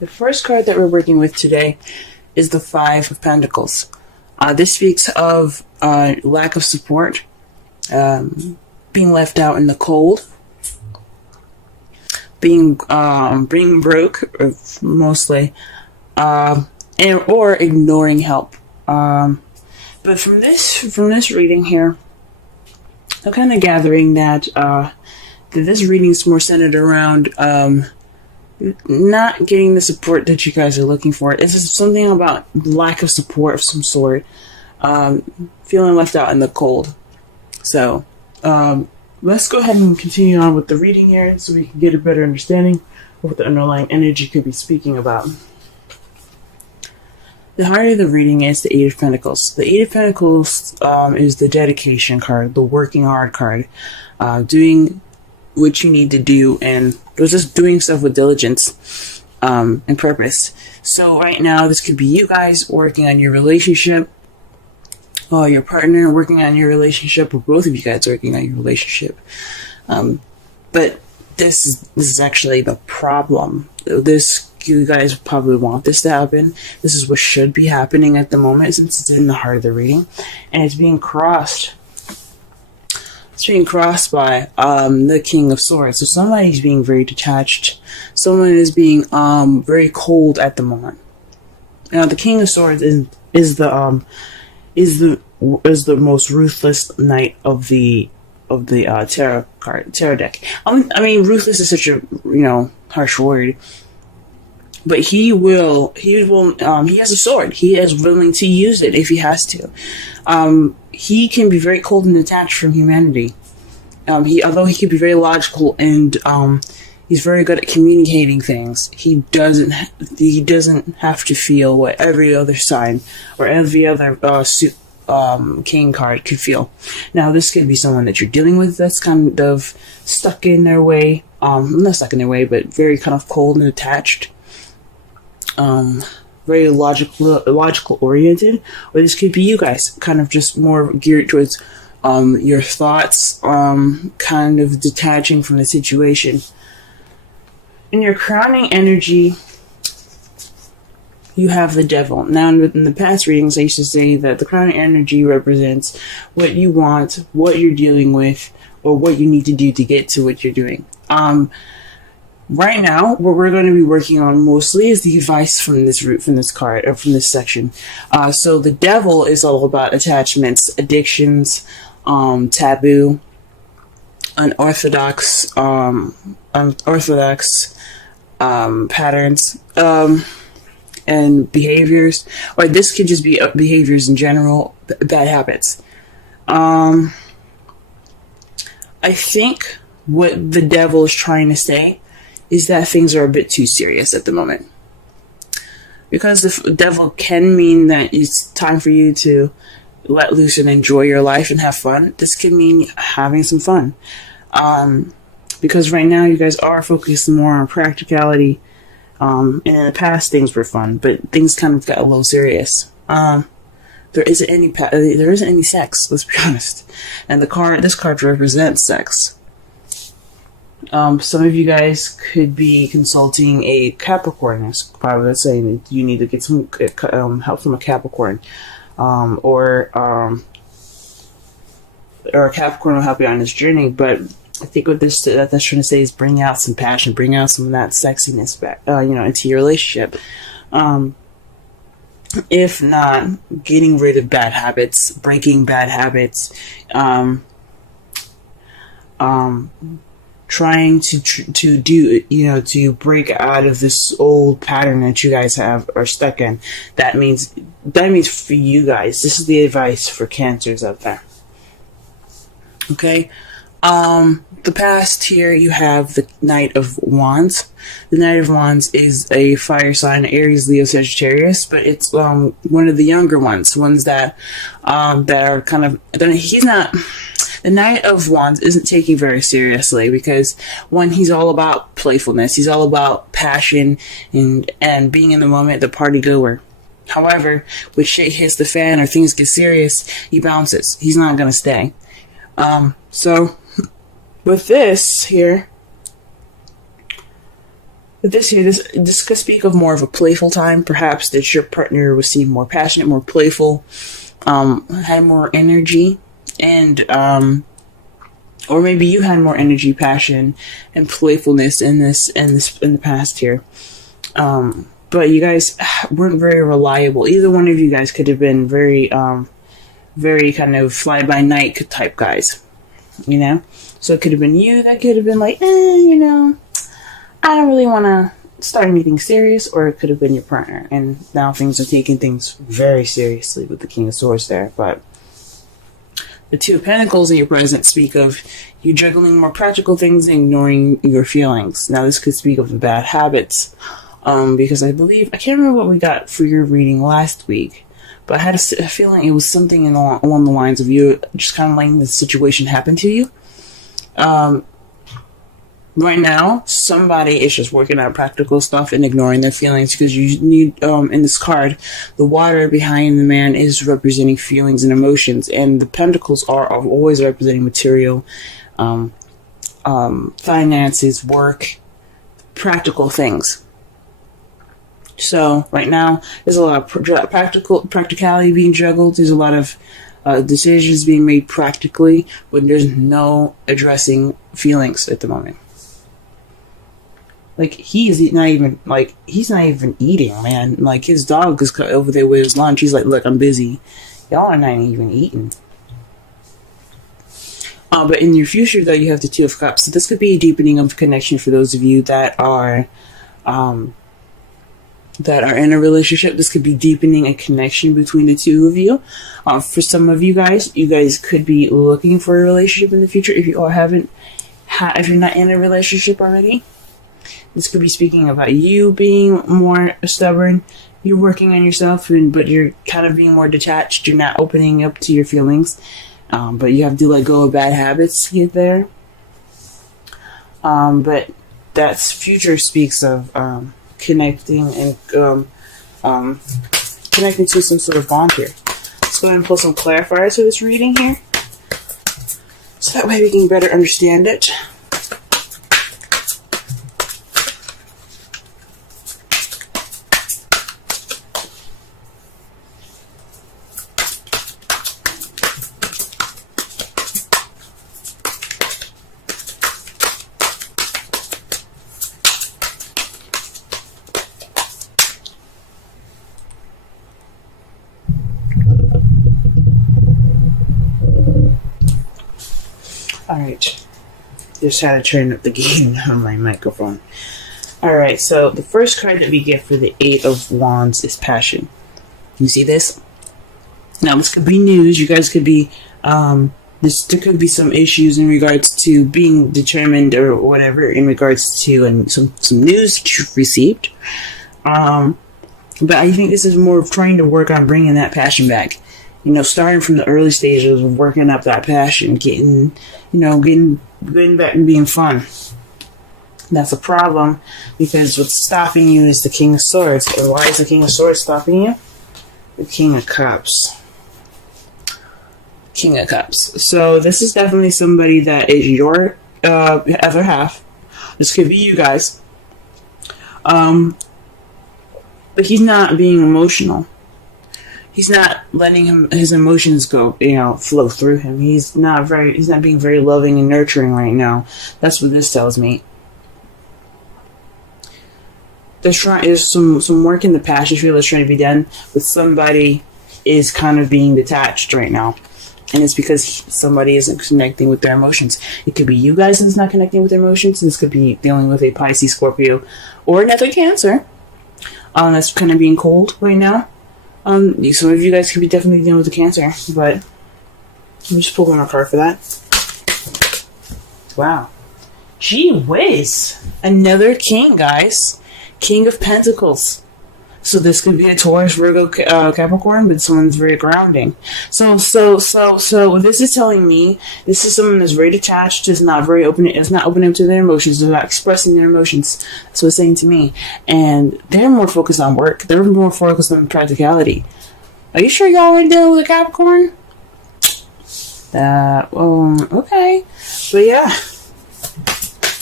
The first card that we're working with today is the Five of Pentacles. This speaks of lack of support, being left out in the cold, being broke, mostly, or ignoring help. But from this reading here, I'm kind of gathering that this reading is more centered around not getting the support that you guys are looking for. It's something about lack of support of some sort, feeling left out in the cold. So let's go ahead and continue on with the reading here so we can get a better understanding of what the underlying energy could be speaking about. The heart of the reading is the Eight of Pentacles. The Eight of Pentacles is the dedication card, the working hard card, doing what you need to do, and just doing stuff with diligence and purpose. So right now, this could be you guys working on your relationship, or your partner working on your relationship, or both of you guys working on your relationship. But this is actually the problem. You guys probably want this to happen. This is what should be happening at the moment, since it's in the heart of the reading, and it's being crossed. It's being crossed by the King of Swords. So somebody's being very detached. Someone is being very cold at the moment. Now, the King of Swords is the most ruthless knight of the tarot deck. I mean, ruthless is such a harsh word. But he has a sword. He is willing to use it if he has to. He can be very cold and detached from humanity. Although he can be very logical and he's very good at communicating things, he doesn't have to feel what every other sign or every other king card could feel. Now, this could be someone that you're dealing with that's kind of stuck in their way. Not stuck in their way, but very kind of cold and attached. Very logical oriented, or this could be you guys, kind of just more geared towards your thoughts, kind of detaching from the situation. In your crowning energy, you have the Devil. Now, in the past readings, I used to say that the crowning energy represents what you want, what you're dealing with, or what you need to do to get to what you're doing. Right now, what we're going to be working on mostly is the advice from this card, or from this section. So the Devil is all about attachments, addictions, taboo, unorthodox patterns, and behaviors. Or this could just be behaviors in general, bad habits. I think what the Devil is trying to say is that things are a bit too serious at the moment. Because the Devil can mean that it's time for you to let loose and enjoy your life and have fun. This can mean having some fun. Because right now you guys are focused more on practicality. And in the past things were fun, but things kind of got a little serious. There isn't any sex, let's be honest. And this card represents sex. Some of you guys could be consulting a Capricorn. That's probably saying that you need to get some help from a Capricorn, or a Capricorn will help you on this journey. But I think what that's trying to say is bring out some passion, bring out some of that sexiness back, into your relationship. If not, getting rid of bad habits, breaking bad habits, trying to break out of this old pattern that you guys are stuck in. That means for you guys, this is the advice for Cancers out there. Okay. The past here, you have the Knight of Wands. The Knight of Wands is a fire sign, Aries, Leo, Sagittarius, but it's one of the younger ones that are kind of. The Knight of Wands isn't taken very seriously because, one, he's all about playfulness. He's all about passion and being in the moment, the party goer. However, when shit hits the fan or things get serious, he bounces. He's not going to stay. So, with this here, But this could speak of more of a playful time, perhaps that your partner was seem more passionate, more playful, had more energy, and or maybe you had more energy, passion, and playfulness in the past here. But you guys weren't very reliable. Either one of you guys could have been very kind of fly by night type guys, you know. So it could have been you that could have been like, you know, I don't really want to start anything serious, or it could have been your partner, and now things are taking things very seriously with the King of Swords there. But the Two of Pentacles in your present speak of you juggling more practical things and ignoring your feelings. Now this could speak of the bad habits, because I can't remember what we got for your reading last week, but I had a feeling it was something along the lines of you just kind of letting the situation happen to you. Right now, somebody is just working out practical stuff and ignoring their feelings, because you need, in this card, the water behind the man is representing feelings and emotions, and the pentacles are always representing material, finances, work, practical things. So right now, there's a lot of practicality being juggled. There's a lot of decisions being made practically, when there's no addressing feelings at the moment. Like, he's not even eating, man. Like, his dog is over there with his lunch. He's like, look, I'm busy. Y'all are not even eating. But in your future, though, you have the Two of Cups. So this could be a deepening of connection for those of you that are in a relationship. This could be deepening a connection between the two of you. For some of you guys could be looking for a relationship in the future. If you all if you're not in a relationship already, this could be speaking about you being more stubborn. You're working on yourself, but you're kind of being more detached. You're not opening up to your feelings, but you have to let go of bad habits to get there. But that's future speaks of connecting and connecting to some sort of bond here. Let's go ahead and pull some clarifiers for this reading here, so that way we can better understand it. Alright, just had to turn up the gain on my microphone. Alright, so the first card that we get for the Eight of Wands is Passion. You see this? Now, this could be news. You guys could be, there could be some issues in regards to being determined or whatever in regards to some news that you've received. But I think this is more of trying to work on bringing that passion back. You know, starting from the early stages of working up that passion, getting back and being fun. That's a problem, because what's stopping you is the King of Swords. And why is the King of Swords stopping you? The King of Cups. King of Cups. So this is definitely somebody that is your other half. This could be you guys. But he's not being emotional. He's not letting his emotions go, flow through him. He's not being very loving and nurturing right now. That's what this tells me. There's some work in the passion field that's trying to be done, but somebody is kind of being detached right now. And it's because somebody isn't connecting with their emotions. It could be you guys that's not connecting with their emotions. This could be dealing with a Pisces, Scorpio, or another Cancer. That's kind of being cold right now. Some of you guys could be definitely dealing with the Cancer, but let me just pull one more card for that. Wow. Gee whiz. Another king, guys. King of Pentacles. So this could be a Taurus, Virgo, Capricorn, but someone's very grounding. So this is telling me this is someone that's very detached, is not very open, is not open up to their emotions, they're not expressing their emotions. That's what it's saying to me. And they're more focused on work. They're more focused on practicality. Are you sure y'all ain't dealing with a Capricorn? Okay. But yeah.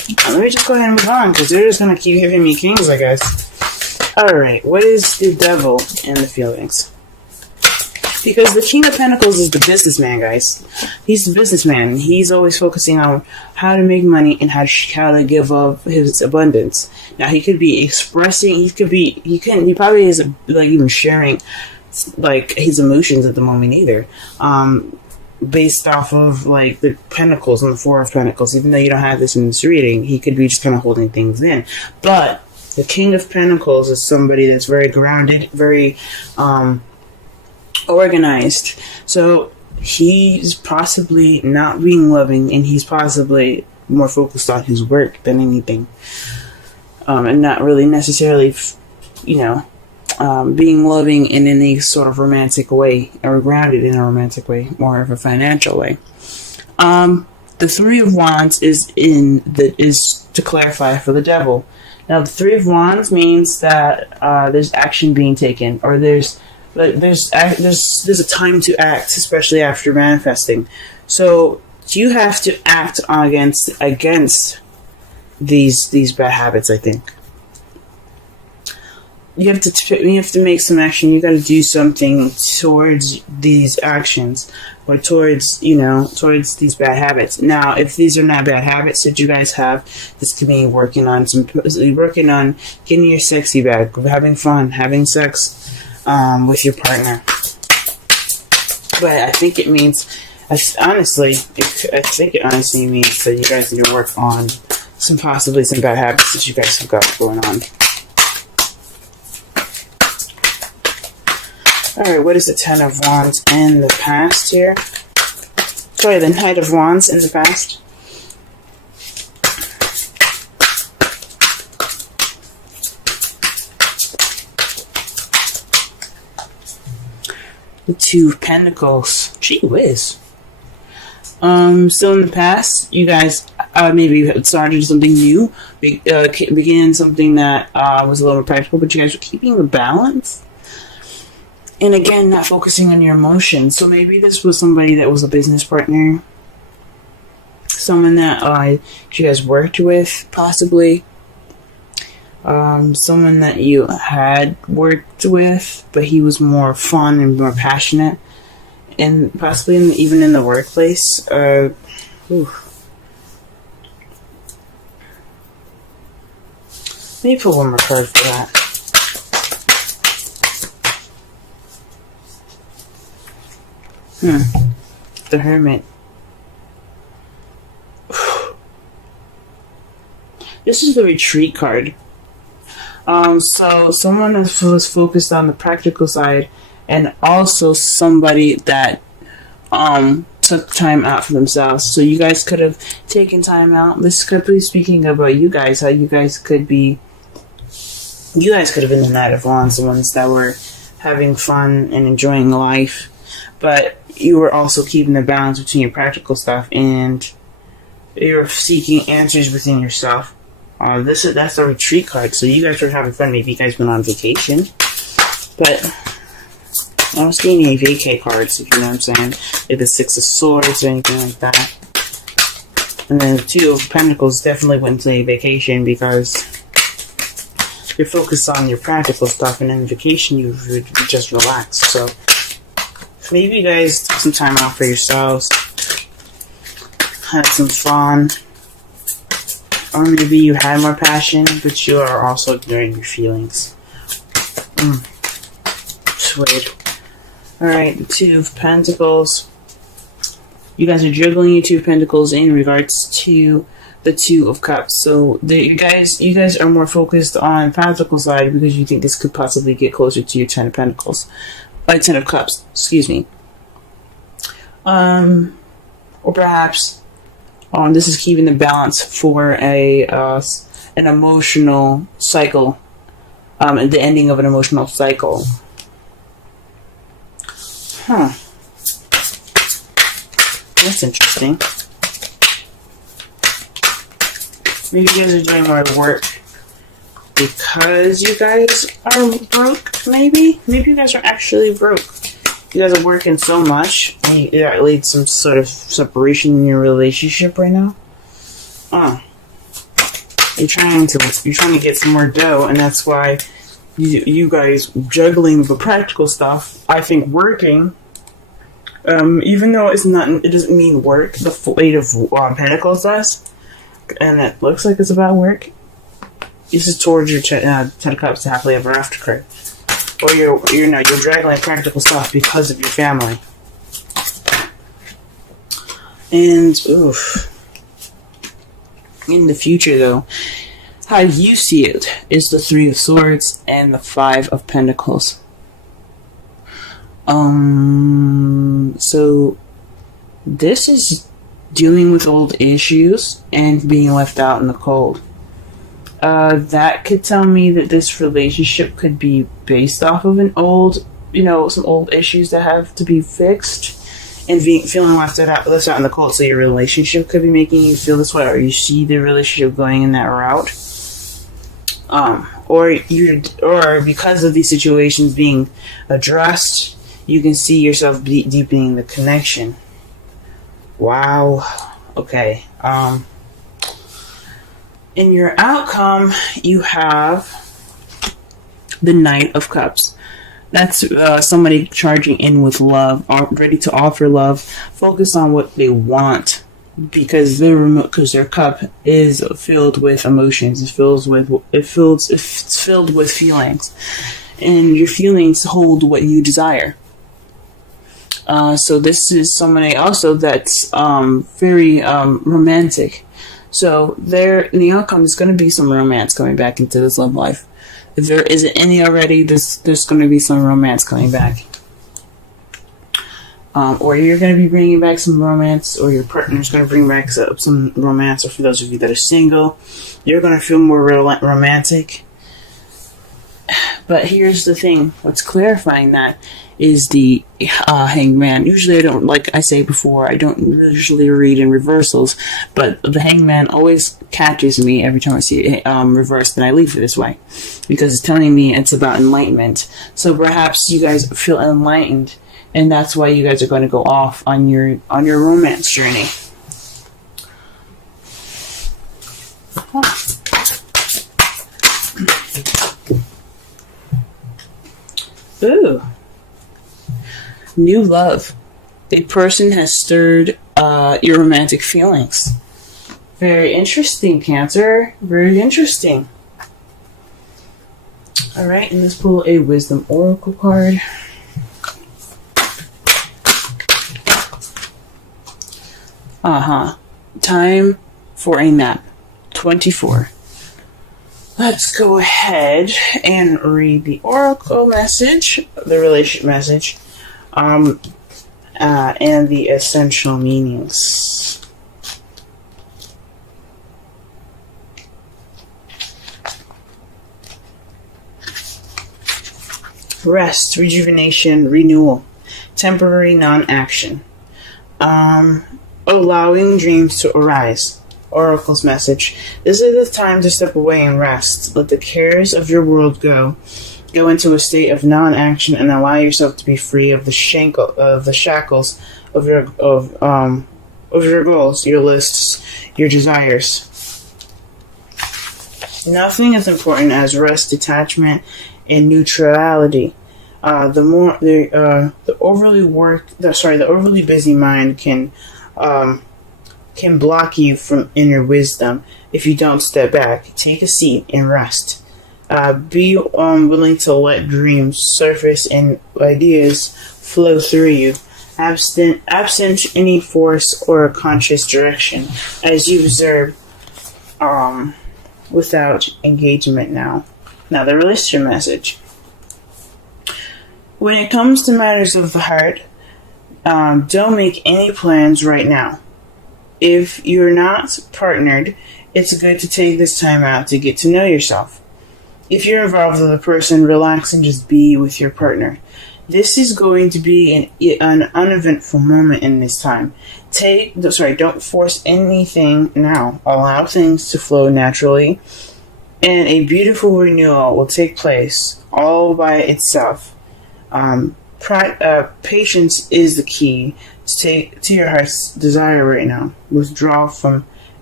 Let me just go ahead and move on, because they're just going to keep giving me kings, I guess. Alright, what is the devil in the feelings? Because the King of Pentacles is the businessman, guys. He's the businessman. He's always focusing on how to make money and how to give up his abundance. Now, he could be expressing, he probably isn't, like, even sharing, like, his emotions at the moment either. Based off of, like, the Pentacles and the Four of Pentacles. Even though you don't have this in this reading, he could be just kind of holding things in. But the King of Pentacles is somebody that's very grounded, very, organized. So he's possibly not being loving, and he's possibly more focused on his work than anything, and not really necessarily, being loving in any sort of romantic way, or grounded in a romantic way, more of a financial way. The Three of Wands is to clarify for the devil. Now, the Three of Wands means that there's action being taken, or there's a time to act, especially after manifesting. So you have to act against these bad habits. I think you have to make some action. You got to do something towards these actions, or towards these bad habits. Now, if these are not bad habits that you guys have, this could be working on getting your sexy back, having fun, having sex with your partner. But I think it means, I think it honestly means that you guys need to work on possibly some bad habits that you guys have got going on. Alright, what is the Ten of Wands in the past here? Sorry, the Knight of Wands in the past. The Two of Pentacles. Gee whiz. So in the past, you guys maybe started something new, began something that was a little more practical, but you guys were keeping the balance. And again, not focusing on your emotions. So maybe this was somebody that was a business partner, someone that you guys worked with, possibly. Someone that you had worked with, but he was more fun and more passionate, and possibly even in the workplace. Let me pull one more card for that. The Hermit. This is the Retreat card. So someone that was focused on the practical side, and also somebody that took time out for themselves. So you guys could have taken time out. This could be speaking about you guys, how you guys could have been the Knight of Wands, the ones that were having fun and enjoying life, but you were also keeping the balance between your practical stuff, and you're seeking answers within yourself. That's a Retreat card, so you guys were having fun. Maybe you guys went on vacation, but I was getting any vacay cards, if you know what I'm saying. Like the Six of Swords or anything like that. And then the Two of Pentacles definitely went to a vacation, because you're focused on your practical stuff, and in vacation you just relax. So maybe you guys took some time out for yourselves, had some fun. Or maybe you had more passion, but you are also ignoring your feelings. Sweet. Alright, the Two of Pentacles. You guys are juggling your Two of Pentacles in regards to the Two of Cups. So you guys are more focused on the practical side, because you think this could possibly get closer to your Ten of Pentacles. Ten of Cups, excuse me. Or perhaps this is keeping the balance for an emotional cycle, at the ending of an emotional cycle. That's interesting. Maybe you guys are doing more work because you guys are broke, maybe? Maybe you guys are actually broke. You guys are working so much, and that leads some sort of separation in your relationship right now. you're trying to get some more dough, and that's why you guys juggling the practical stuff. I think working, even though it doesn't mean work. The Eight of Pentacles does, and it looks like it's about work. This is towards your Ten of Cups, the happily ever after card, or you're juggling practical stuff because of your family. And in the future, though, how you see it is the Three of Swords and the Five of Pentacles. So this is dealing with old issues and being left out in the cold. That could tell me that this relationship could be based off of some old issues that have to be fixed, and feeling left out in the cold. So your relationship could be making you feel this way, or you see the relationship going in that route. Or because of these situations being addressed, you can see yourself deepening the connection. Wow. Okay. In your outcome, you have the Knight of Cups. That's somebody charging in with love, ready to offer love, focus on what they want, because their cup is filled with emotions. It's filled with feelings, and your feelings hold what you desire. So this is somebody also that's very romantic. So in the outcome, there's going to be some romance coming back into this love life. If there isn't any already, there's going to be some romance coming back. Or you're going to be bringing back some romance, or your partner's going to bring back some romance, or for those of you that are single, you're going to feel more romantic. But here's the thing, what's clarifying that is the Hangman. Usually I don't, like I say before, I don't usually read in reversals, but the Hangman always catches me every time I see it reversed, and I leave it this way, because it's telling me it's about enlightenment. So perhaps you guys feel enlightened, and that's why you guys are going to go off on your romance journey. Ooh. New love. A person has stirred your romantic feelings. Very interesting, Cancer. Very interesting. Alright, and let's pull a Wisdom Oracle card. Time for a nap. 24. Let's go ahead and read the Oracle message, the relationship message, and the essential meanings. Rest, rejuvenation, renewal, temporary non-action, allowing dreams to arise. Oracle's message. This is the time to step away and rest. Let the cares of your world go. Go into a state of non-action and allow yourself to be free of the shackles of your goals, your lists, your desires. Nothing as important as rest, detachment, and neutrality. The overly busy mind can block you from inner wisdom if you don't step back, take a seat, and rest. Be willing to let dreams surface and ideas flow through you, absent any force or conscious direction, as you observe without engagement now. Now, the relationship message. When it comes to matters of the heart, don't make any plans right now. If you're not partnered, it's good to take this time out to get to know yourself. If you're involved with a person, relax and just be with your partner. This is going to be an uneventful moment in this time. Don't force anything now. Allow things to flow naturally, and a beautiful renewal will take place all by itself. Patience is the key to your heart's desire right now. Withdraw from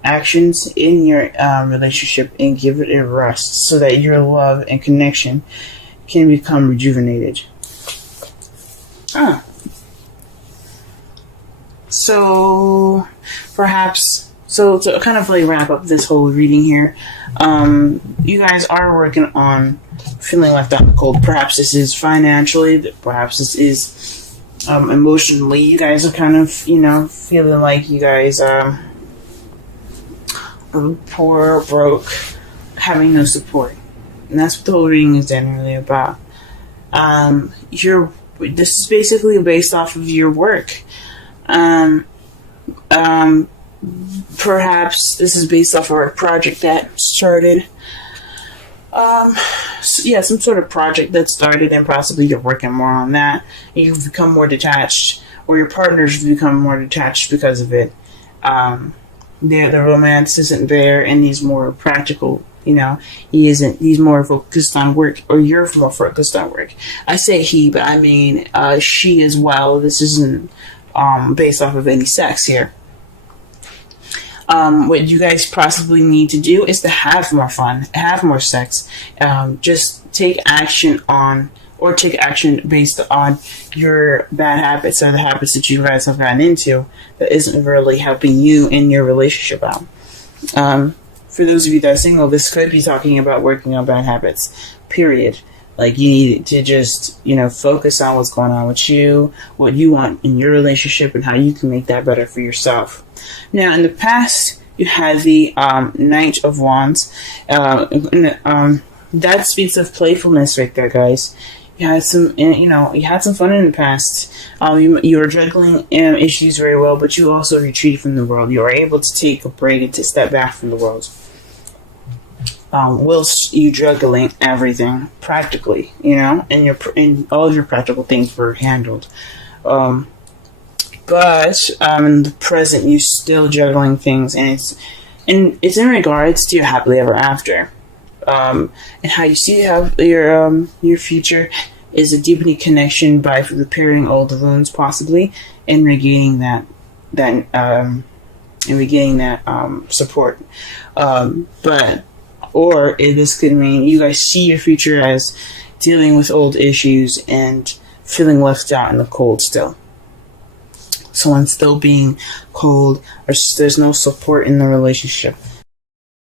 actions in your relationship and give it a rest so that your love and connection can become rejuvenated. So perhaps, so to kind of like wrap up this whole reading here, you guys are working on feeling left out in the cold. Perhaps this is financially, perhaps this is emotionally. You guys are kind of, feeling like you guys are poor, broke, having no support. And that's what the whole reading is generally about. This is basically based off of your work. Perhaps this is based off of a project that started. Some sort of project that started, and possibly you're working more on that. You've become more detached, or your partner's become more detached because of it. The romance isn't there, and he's more practical. He's more focused on work, or you're more focused on work. I say he, but I mean she as well. This isn't based off of any sex here. What you guys possibly need to do is to have more fun, have more sex. Just take action based on your bad habits or the habits that you guys have gotten into that isn't really helping you in your relationship out. For those of you that are single, this could be talking about working on bad habits, period. Like, you need to just, focus on what's going on with you, what you want in your relationship, and how you can make that better for yourself. Now, in the past, you had the Knight of Wands. That speaks of playfulness right there, guys. You had some fun in the past. You were juggling issues very well, but you also retreated from the world. You were able to take a break and to step back from the world. Whilst you juggling everything practically, and all of your practical things were handled. But in the present, you're still juggling things, and it's in regards to your happily ever after, and how you see how your future is a deepening connection by repairing old wounds, possibly, and regaining that support. Or this could mean you guys see your future as dealing with old issues and feeling left out in the cold still. Someone still being cold, or there's no support in the relationship.